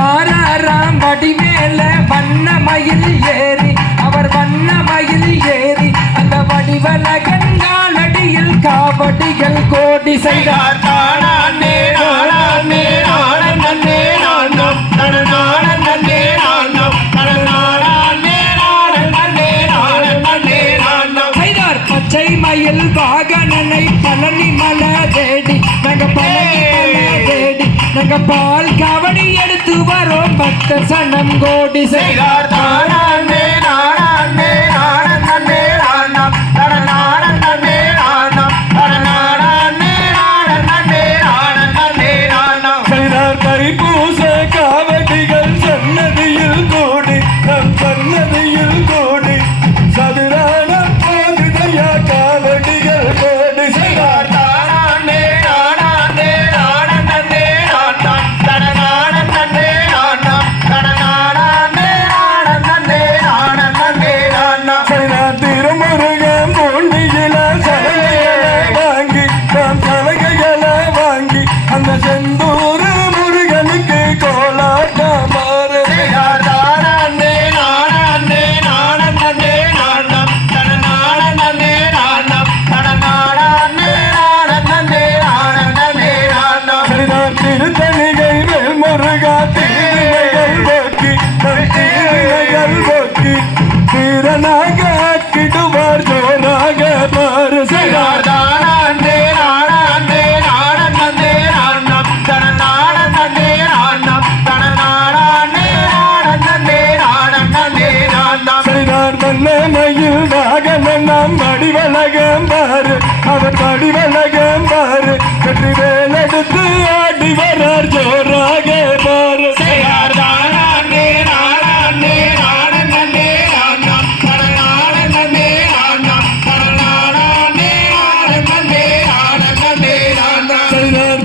வாராராம் வடிவேல வண்ணமயில் ஏறி அவர் வண்ணமயில் ஏறி அந்த வடிவலகன் காலடியில் காவடிகள் கோடி செய்தார். பச்சை மயில் வாகனனை பழனி மலை தேடி நாங்க பழனி மலை தேடி நாங்க பால் காவடி எடுத்து வரோம் பக்தர் சனம் கோடி செய்தார். தைப்பூச காவடிகள் சன்னதியில் கூடி நம் சன்னதியில் கூடி சதுரான போதிதையா காவடிகள் கோடி செய்தார். திருமுருகன் பூண்டியில சலகைகளை வாங்கி நாம் சலகைகளை வாங்கி அந்த செந்தூர் முருகனுக்கு கோலாட்டமாறு திருத்தணிகை மேல் முருகா திருவினைகள் போக்கி திருவினைகள் போக்கி தீரனாக ஆக்கிடுவார் ஜோராக மாறு செய்தார். மன்னமையில் வாகனம் நாம் வடிவலகம் பாரு அவர் வடிவலகம் பாரு கற்றி வேலெடுத்து ஆடி வரார் ஜோராக பாரு செய்யார்.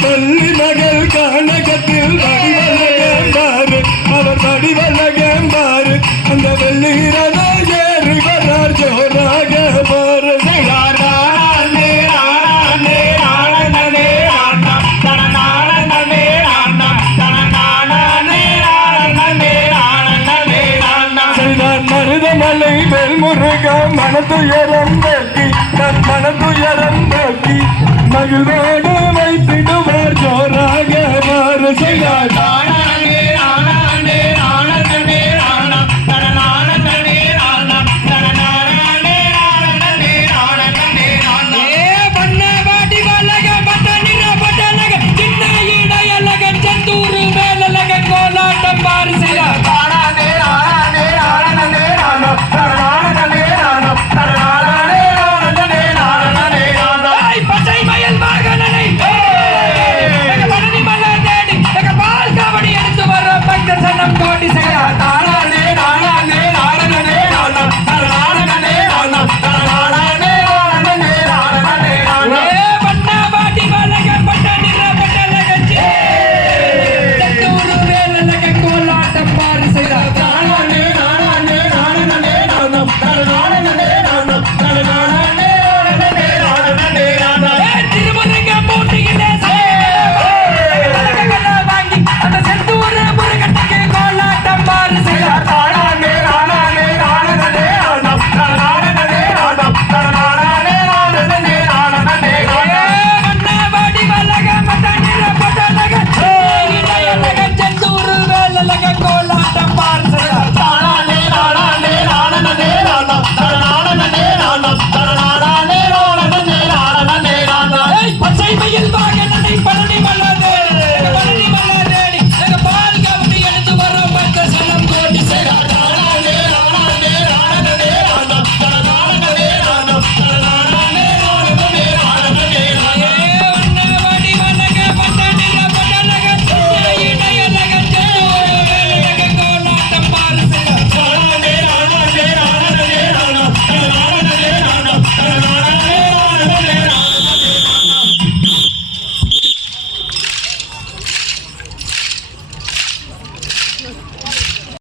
பள்ளி மகள் கனகத்தில் வடிவலகம் பாரு அவர் வடிவலகம் பாரு அந்த வெள்ளீரத ஏறி வரார் ஜோராக பாரு செய்யார். மருதமலை மேல் முருகா மனதுயரம் போக்கி தன் மனதுயரம் போக்கி மகிழ்வோடு வைத்திடுவார் ஜோராக மாறு செய்யார். கோலாட்டம் பாரு